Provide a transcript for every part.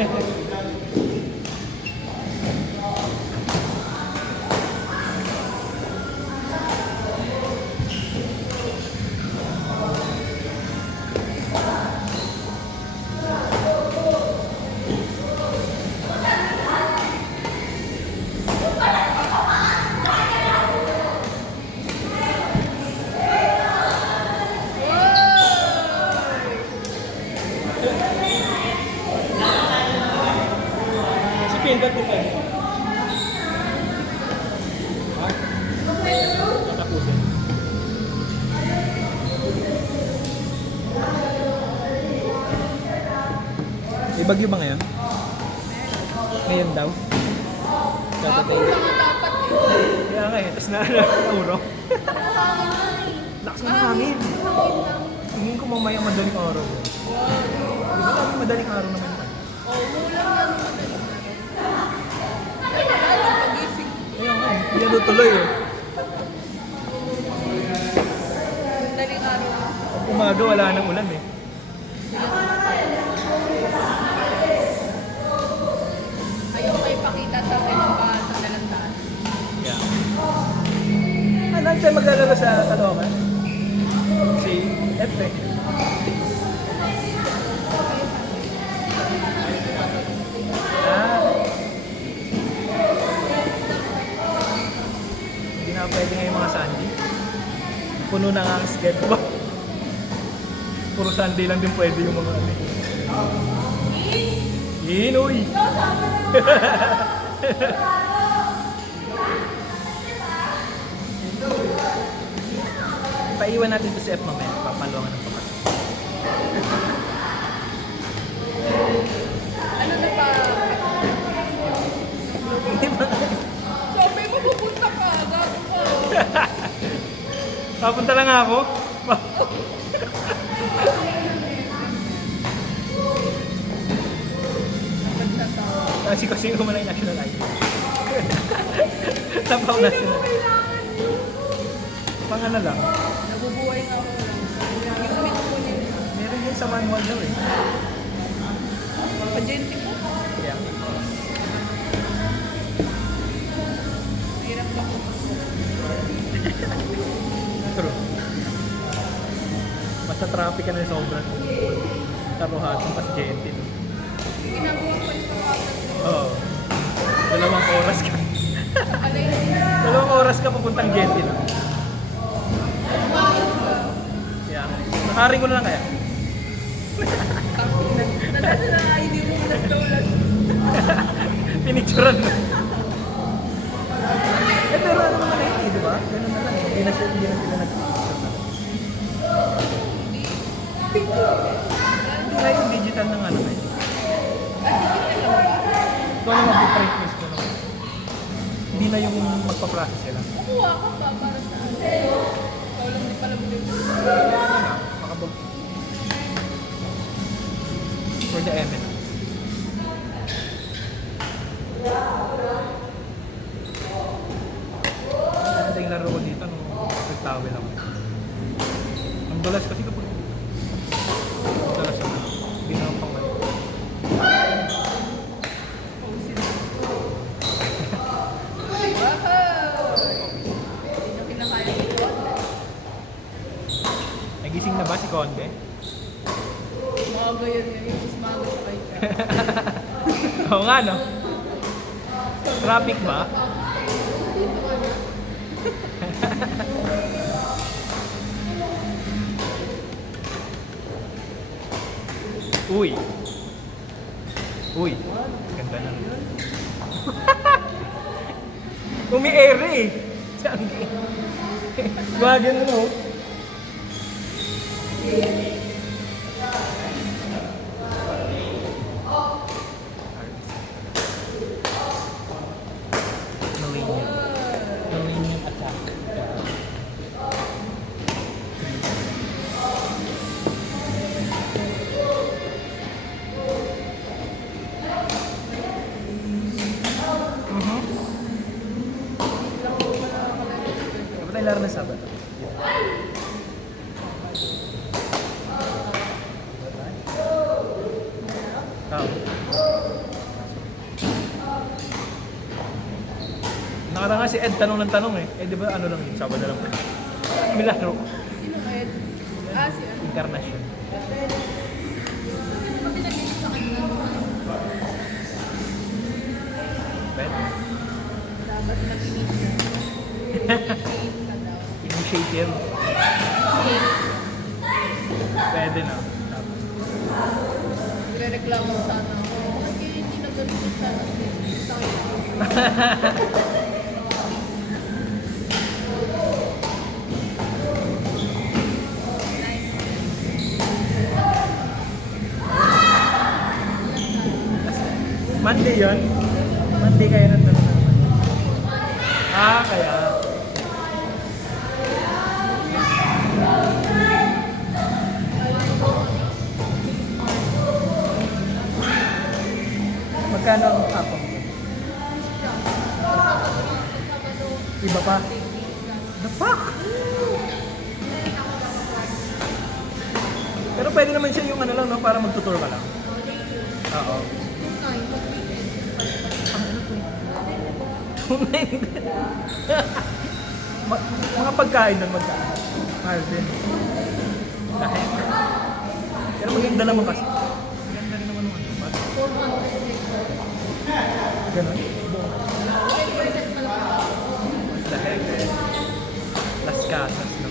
Si Pindot ko pa. Tatapusin. May bagyo ba ngayon? Ngayon daw? Dapat Ako lang ang dapat eh. Kaya nga eh, tapos nauro. Lakas ng hangin. Tingin ko mamaya madaling araw. Di ba kami madaling araw naman yun? Oo, ulan yan. Ano pag-ising? Kaya nga eh, hindi ano tuloy eh. Daling araw. Pag umaga wala nang ulan eh. Ayaw may pakita sa akin yung bahan sa dalandan. Yeah. Ah, nandiyan maglalaro sa Caloocan? Si F eh. Ah. Hindi na pwede ngayon mga Sunday. Puno na nga ang schedule. Puro Sunday lang din pwede yung mga ano. Inoy! Paiwan natin to si F mamaya. Papaluangan ng pakat. Ano na pa? Hindi ba? Sabi mo pupunta ka. Gago ka. Papunta lang ako. Kasi ko muna yung national ID. Tapaw national. Pang ano lang. Nabubuhay nga ako. Yung meet ko niya. Meron yun sa manual daw eh. Pagente ko. Yeah. Hirap ako. True. Basta traffic ka na sobrang taruhatong pas Gentil. Ginagawa ko yung pagkakas. Oo. 2 oras ka. Alay. 2 oras ka papuntang Gentil. Yeah. Nakaring mo na lang kaya? Nandito na ID mo. Ulas. Pinicturan na. Eh pero ano naman eh, di ba? Ganun na lang. Hindi na sila nag-picture na. Hindi nga yung digital ng ano eh. Ikaw na mag-print mismo naman. Hindi na yung magpa-process sila. Kukuha ka ba para sa ano? Ikaw lang di pala mo yung Makabog. For the MN. Ito yung laro ko dito nung nag-towel ako. Ang dulas kasi kapag ang dulas ako. Hindi na pang ano. Hindi na kinakaya ito. Nagising na ba si Conde? Maaga yan ngayon. Mas maaga sa kayo. Oo nga no? Traffic ba? Uy! Uy! Ganda na. Umi-ere eh! Siyangge. Gwagan ano? Marine attack. Dapat tayo laro ng Sabado. Para nga si Ed tanong ng tanong eh. Eh di ba ano lang yun? Sabado lang. Milagro. Sino Ed? Ah, si ano? Incarnation. Ano ba pinag-iisip sa kanila? Pwede. Dapat nag-initiate. Initiate ka daw. Initiative. Pwede na. Dapat. Nagre-reklamo sana ako. Bakit kayo hindi nag-initiate sana sa akin? Monday yun? Monday kayo ng tanong naman. Ah, kaya. Magkano ang kapang? Iba pa? The fuck? Pero pwede naman siya yung ano lang, no? Para magtutour ka lang. Oo. Mga pagkain doon magkano? Mahal din. Dahil. Pero maganda naman kasi. Maganda rin naman naman. 400. Ganon. 5% na lang. Dahil. Las Casas na.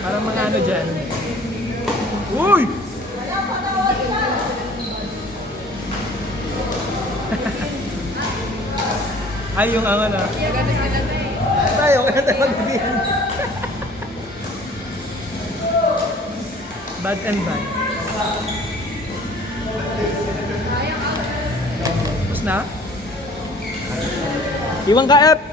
Parang mga ano dyan. Uy! Ay, yung angan ah. Ganun sila na eh. Tayo, kaya tayo magbibihan. Bad and bad. Tapos na? Iwan ka, F!